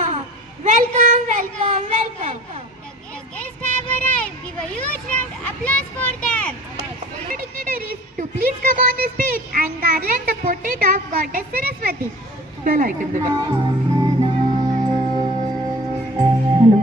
Namaha. Welcome, welcome, welcome. The guests have arrived. Give a huge round of applause for them. Dignitaries to please come on the stage and garland the portrait of Goddess Saraswati. Bell icon the Hello.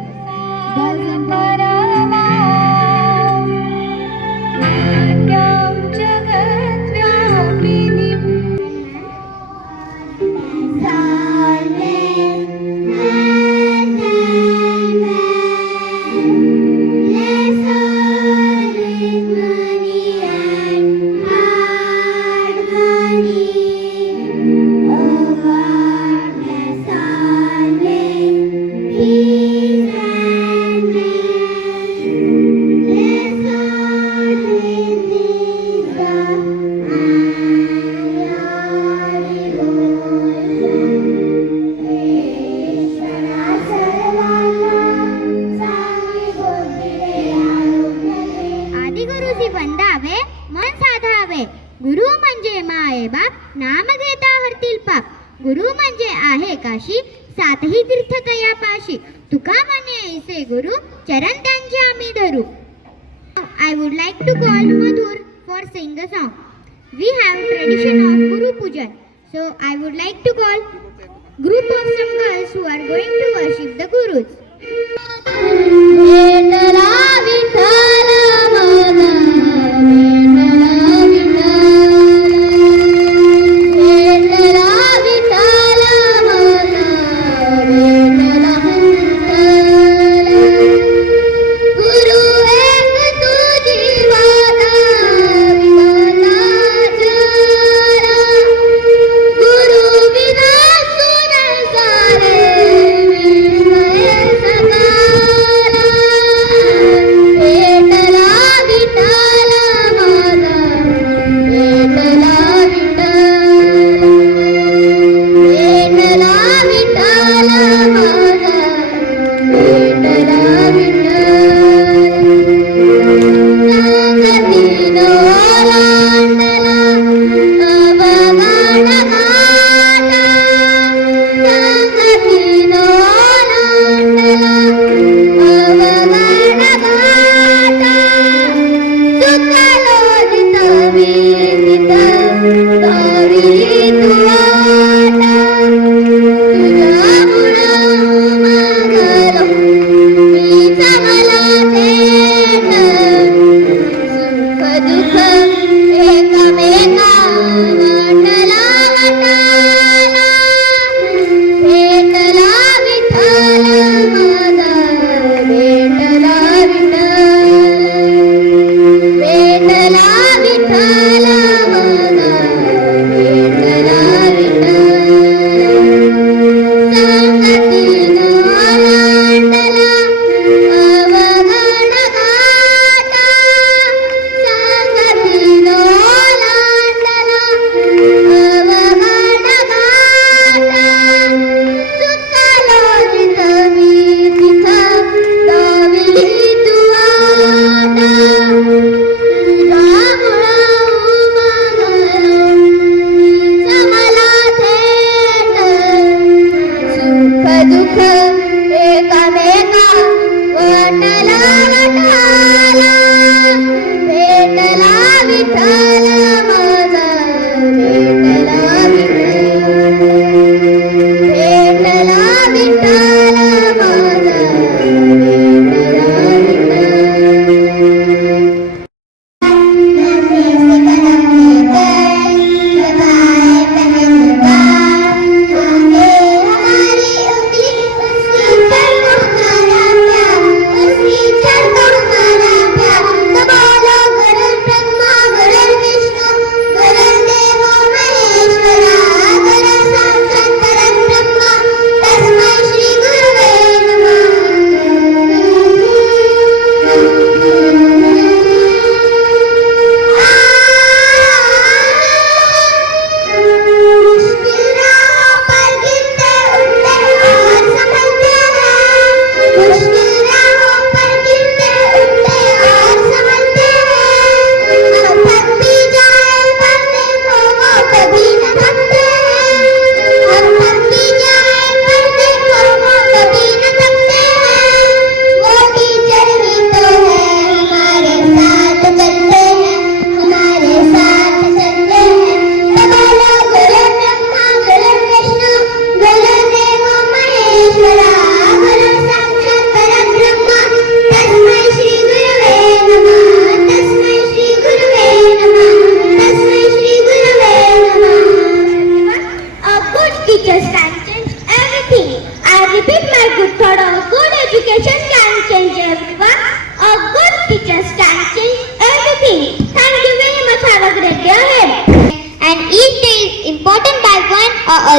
आदिगुरुजी वंदावे मन साधावे. गुरु म्हणजे माये बाप, नाम घेता हरतील पाप. गुरु म्हणजे आहे काशी, सातही तीर्थ तयापाशी. तुका म्हणे ऐसे गुरु, चरण त्यांचे आम्ही धरू. I would like to call Madhur for sing a song. We have tradition of Guru Pujan. So I would like to call group of some girls who are going to worship the Gurus.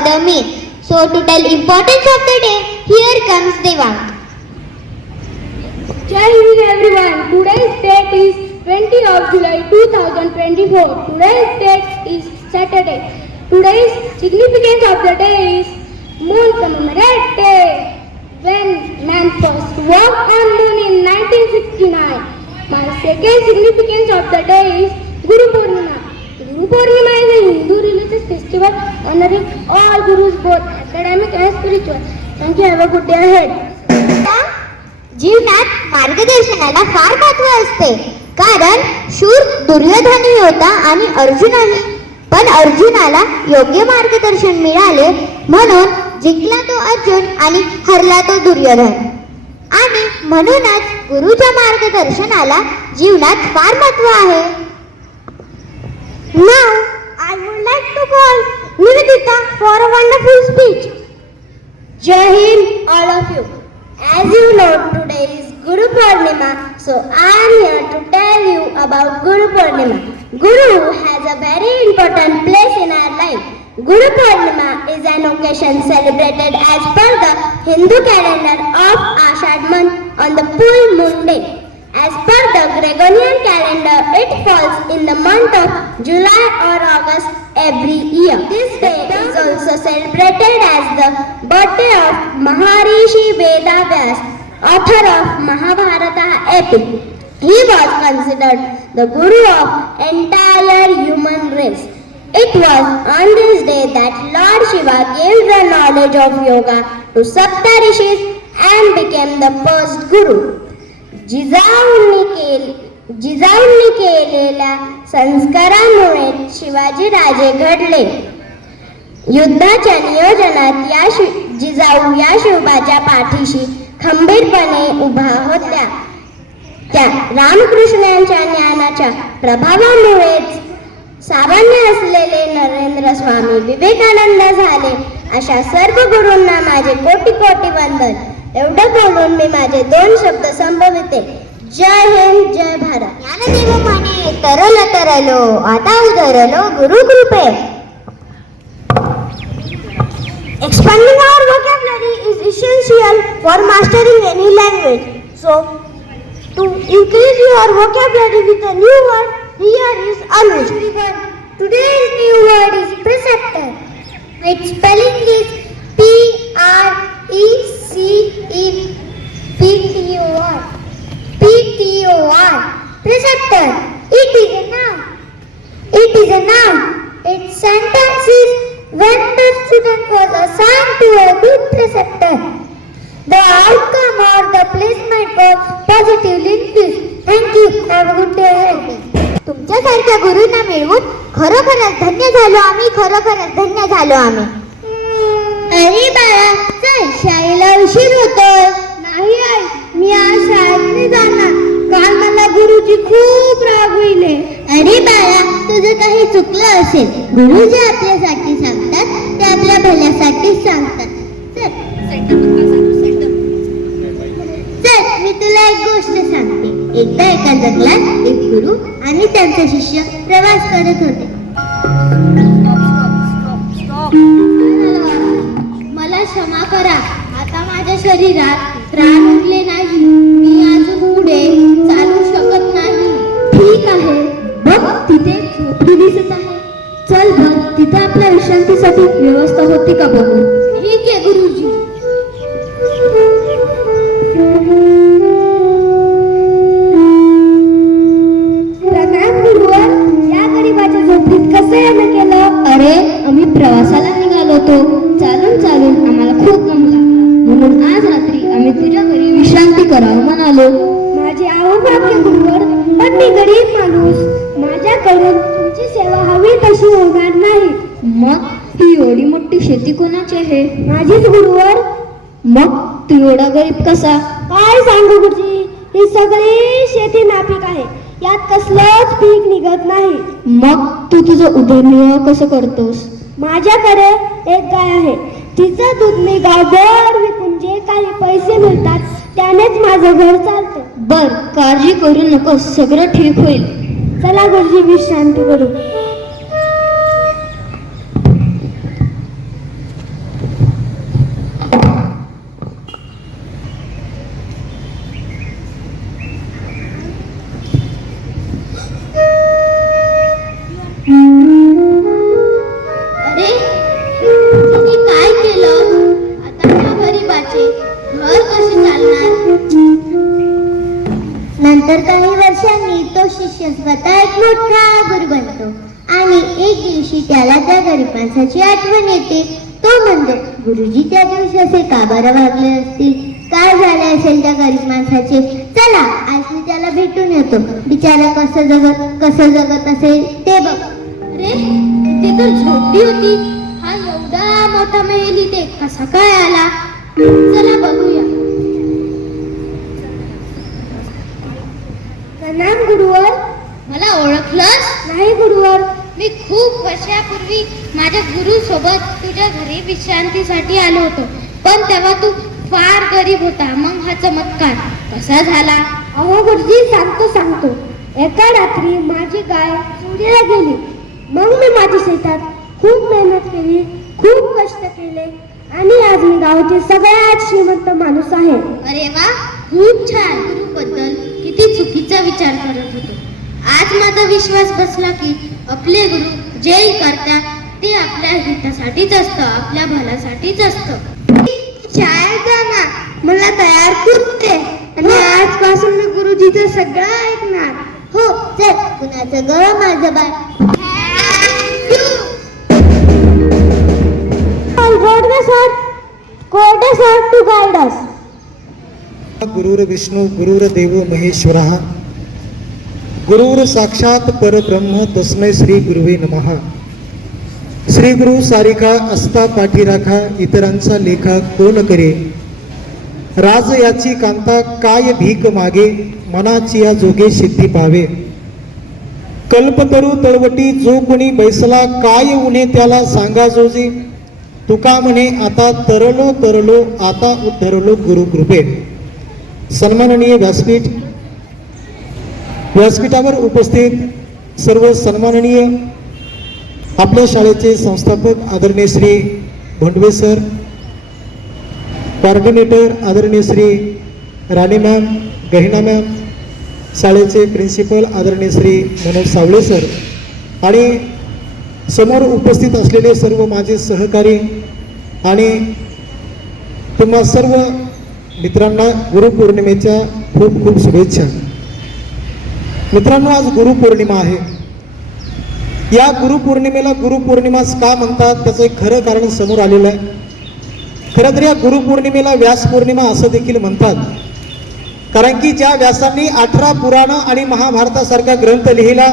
order mean. So to tell importance of the day, here comes Devang. Jai Hind everyone. Today's date is 20 of July 2024. Today's date is Saturday. Today's significance of the day is Moon Commemorate Day, when man first walked on moon in 1969. My second significance of the day is Guru Purnima. Guru Purnima is a Hindu religious festival honoring all gurus, both academic and spiritual. Thank you. Have a good day ahead. जीवनात मार्गदर्शनाला फार महत्त्व असते, कारण शूर दुर्योधनही होता आणि अर्जुनही. पण अर्जुनाला योग्य मार्गदर्शन मिळाले म्हणून जिंकला तो अर्जुन आणि हरला तो दुर्योधन. आणि म्हणूनच गुरुच्या मार्गदर्शनाला जीवनात फार महत्त्व आहे. Now I would like to call Nivedita for a wonderful speech. Jai Hind all of you. As you know, today is Guru Purnima, so I am here to tell you about Guru Purnima. Guru has a very important place in our life. Guru Purnima is an occasion celebrated as per the Hindu calendar of Ashad month on the full moon day. As per the Gregorian calendar, it falls in the month of July or August every year. This day is also celebrated as the birthday of Maharishi Vedavyas, author of Mahabharata epic. He was considered the guru of entire human race. It was on this day that Lord Shiva gave the knowledge of yoga to Saptarishis and became the first guru. जिजाऊंनी केलेल्या संस्कारामुळे शिवाजी राजे घडले. युद्धाच्या नियोजनात जिजाऊ या शिवबाच्या पाठीशी खंबीरपणे उभा होत्या. त्या रामकृष्णांच्या ज्ञानाच्या प्रभावामुळेच सामान्य असलेले नरेंद्र स्वामी विवेकानंद झाले. अशा सर्व गुरूंना माझे कोटी कोटी वंदन. एवढं बोलून मी माझे 2 शब्द संभविते. जय हिंद, जय भारत. ज्ञानदेव म्हणे तरल तरलो, आता उतरलो गुरुकृपे. Expanding our vocabulary is essential for mastering any language. So, to increase your vocabulary with a new word, here is Anuj. Today's new word is preceptor. Its spelling is P-R-E-C-E-P-T-O-R. P-T-O-R. Preceptor. It is a noun. It is a noun. Its sentence is when the student was assigned to a good preceptor, the outcome or the placement was positively increased. Thank you. Have a good day ahead. तुमच्यासारख्या गुरूंना मिळवून खरोखरच धन्य झालो आम्ही. खरोखरच धन्य झालो आम्ही. अरे बाळा, चल शाळेला उशीर होतोय. नाही आई, मी आज शाळेत नाही जाणार. काल मला गुरुजी खूप रागविले. अरे बाळा, तुझं काही चुकलं असेल. गुरु जे आपल्यासाठी सांगतात ते आपल्या भल्यासाठीच सांगतात. चल मी तुला एक गोष्ट सांगते. एकदा एका जंगलात एक गुरु आणि त्यांचे शिष्य प्रवास करत होते. मला क्षमा करा, आता माझ्या शरीरात प्राण उरले नाही. मी अजून पुढे चालू शकत नाही. ठीक आहे, बघ तिथे झोपडी दिसत आहे. चल बघ, तिथे आपल्या विश्रांतीसाठी व्यवस्था होती का बघू. ठीक आहे गुरुजी. प्रणाम गुरुवर. या गरीबाच्या झोपडीत कसं येणं केलं. अरे, आम्ही प्रवासाला निघालो होतो. चालून चालून आम्हाला खूप दम लागला, म्हणून आज रात्री आम्ही तुझ्या घरी विश्रांती करावं म्हणालो. माझे अहोभाग्य गुरुवर, पण मी गरीब माणूस. माझ्याकडून तुमची सेवा हवी तशी होणार नाही. मग ही एवढी मोठी शेती कोणाची आहे. माझीच गुरुवर. मग तू एवढा गरीब कसा. काय सांगू गुरुजी, ही सगळी शेती नापीक आहे. यात कसलंच पीक निघत नाही. मग तू तुझं उदरनिर्वाह कसं करतोस. माझ्याकडे एक गाय आहे. तिचं दूध मी गावभर विकून जे काही पैसे मिळतात त्यानेच माझं घर चालतं. बर, काळजी करू नकोस, सगळं ठीक होईल. चला गुरुजी, विश्रांती करू. नंतर काही वर्षांनी तो शिष्य स्वतः एक मोठा गुरु बनतो आणि एक दिवशी त्याला त्या गरीब माणसाची आठवण येते. तो म्हणतो, गुरुजी त्या दिवशी असे का बरं वागले असतील, काय झाले असेल त्या गरीब माणसाचे, चला आज मी त्याला भेटून येतो, बिचारा कसं जगत असेल ते बघ. अरे इथे तर झोपडी होती, हा एवढा मोठा महल इथे कसा काय आला? चला बघूया. प्रणाम गुरुवर. मला ओळखलंस? नाही गुरुवर. मी खूप वर्षापूर्वी माझ्या गुरु सोबत तुझ्या घरी विश्रांतीसाठी आलो होतो, पण तेव्हा तू फार गरीब होता. मग हा चमत्कार कसा झाला? अहो गुरुजी, सांगतो. एका रात्री माझी गाय चोरीला गेली. मग मी माझ्या शेतात खूप मेहनत केली, खूप कष्ट केले आणि आज मी गावातील सगळ्यात श्रीमंत माणूस आहे. अरे वा, खूप छान. गुरुबद्दल किती चुकीचा विचार करत होतो. आज माझा विश्वास बसला की आपले गुरु जे करतात ते आपल्या हितासाठीच असतं, आपल्या भल्यासाठीच असतं. शाळेत जाणार, मला तयार करते आणि आजपासून मी गुरुजीचं सगळं ऐकणार. हो चल, कुणाचं ग माझं बाळ. सर टू गाईड अस. गुरुर विष्णू गुरुर देव महेश्वरः गुरुर साक्षात परब्रह्म तस्मै श्री गुरुवे नमः. श्री गुरु सारिका असता पाठीराखा, इतरांचा लेखा कोण करे, राज याची कांता काय भीक मागे, मनाची या जोगे सिद्धी पावे. कल्पतरू तळवटी जो कोणी बैसला, काय उन्हे त्याला सांगा जोजी, तुका म्हणे आता तरलो आता उद्धरलो गुरु कृपे. सन्माननीय व्यासपीठावर उपस्थित सर्व सन्माननीय आपल्या शाळेचे संस्थापक आदरणीय श्री भोंडवे सर, कोऑर्डिनेटर आदरणीय श्री राणे मॅम, गहिना मॅम, शाळेचे प्रिन्सिपल आदरणीय श्री मनोज सावळे सर आणि समोर उपस्थित असलेले सर्व माझे सहकारी आणि तुम्हा सर्व मित्रांना गुरुपौर्णिमेच्या खूप खूप शुभेच्छा. मित्रांनो, आज गुरुपौर्णिमा आहे. या गुरुपौर्णिमेला गुरुपौर्णिमा का म्हणतात त्याचं एक खरं कारण समोर आलेलं आहे. खरं तर या गुरुपौर्णिमेला व्यास पौर्णिमा असं देखील म्हणतात, कारण की ज्या व्यासांनी 18 पुराण आणि महाभारतासारखा ग्रंथ लिहिला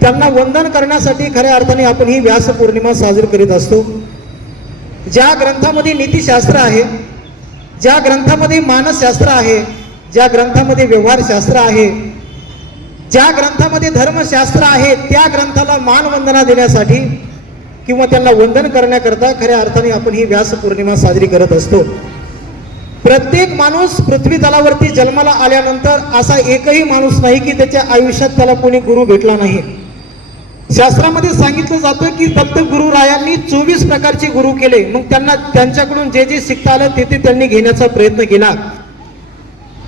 त्यांना वंदन करण्यासाठी खऱ्या अर्थाने आपण ही व्यास पौर्णिमा साजरी करीत असतो. ज्या ग्रंथामध्ये नीतिशास्त्र आहे, ज्या ग्रंथामध्ये मानसशास्त्र आहे, ज्या ग्रंथामध्ये व्यवहारशास्त्र आहे, ज्या ग्रंथामध्ये धर्मशास्त्र आहे, त्या ग्रंथाला मानवंदना देण्यासाठी किंवा त्यांना वंदन करण्याकरता खऱ्या अर्थाने आपण ही व्यास पौर्णिमा साजरी करत असतो. प्रत्येक माणूस पृथ्वी तलावरती जन्माला आल्यानंतर असा एकही माणूस नाही की त्याच्या आयुष्यात त्याला कोणी गुरु भेटला नाही. शास्त्रामध्ये सांगितलं जातं की दत्त गुरुरायांनी 24 प्रकारचे गुरु केले. मग त्यांना त्यांच्याकडून जे जे शिकता आलं ते त्यांनी घेण्याचा प्रयत्न केला.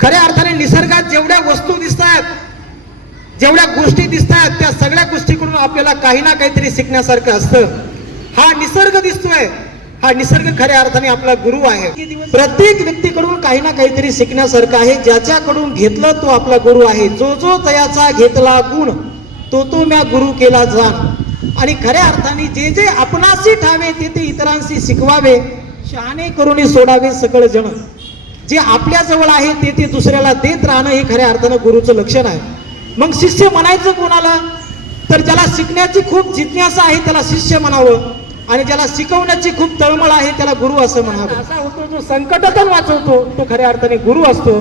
खऱ्या अर्थाने निसर्गात जेवढ्या वस्तू दिसतात, जेवढ्या गोष्टी दिसतात, त्या सगळ्या गोष्टीकडून आपल्याला काही ना काहीतरी शिकण्यासारखं असतं. हा निसर्ग दिसतोय, हा निसर्ग खऱ्या अर्थाने आपला गुरु आहे. प्रत्येक व्यक्तीकडून काही ना काहीतरी शिकण्यासारखं आहे. ज्याच्याकडून घेतलं तो आपला गुरु आहे. जो जो तयाचा घेतला गुण, तो म्या गुरु केला जाण. आणि खऱ्या अर्थाने जे जे आपणाशी ठावे ते इतरांशी शिकवावे, शहाणे करून सोडावे सकळ जण. जे आपल्या जवळ आहे ते दुसऱ्याला देत राहणं हे खऱ्या अर्थानं गुरुचं लक्षण आहे. मग शिष्य म्हणायचं कोणाला, तर ज्याला शिकण्याची खूप जिज्ञासा आहे त्याला शिष्य म्हणावं, आणि ज्याला शिकवण्याची खूप तळमळ आहे त्याला गुरु असं म्हणावं. असा होतो जो संकटातून वाचवतो तो खऱ्या अर्थाने गुरु असतो.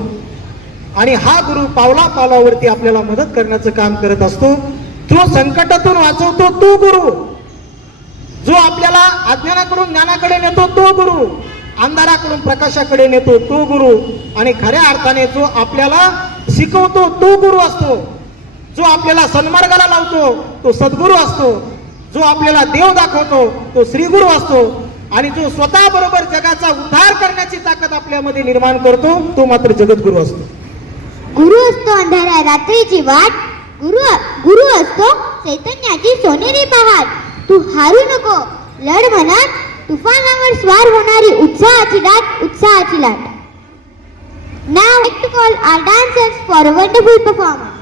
आणि हा गुरु पावला पावलावरती आपल्याला मदत करण्याचं काम करत असतो. जो संकटातून वाचवतो तो गुरु, जो आपल्याला अज्ञानाकडून ज्ञानाकडे नेतो तो गुरु, अंधाराकडून प्रकाशाकडे नेतो तो गुरु, आणि खऱ्या अर्थाने जो आपल्याला शिकवतो तो गुरु असतो. जो आपल्याला सन्मार्गाला लावतो तो सद्गुरू असतो. जो आपल्याला देव दाखवतो तो श्रीगुरू असतो. आणि जो स्वतः बरोबर जगाचा उद्धार करण्याची ताकद आपल्यामध्ये निर्माण करतो तो मात्र जगद्गुरू असतो. गुरु असतो अंधाऱ्या रात्रीची वाट, गुरु असतो चैतन्याची सोनेरी पहाट. तू हारू नको, लढ म्हणत तुफानावर स्वार होणारी उत्साहाची लाट. नाव like to call our dancers for a wonderful performance.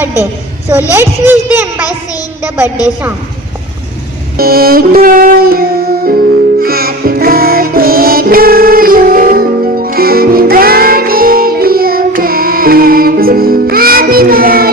birthday. So let's wish them by singing the birthday song. Happy birthday to you. Happy birthday, dear friends. Happy birthday.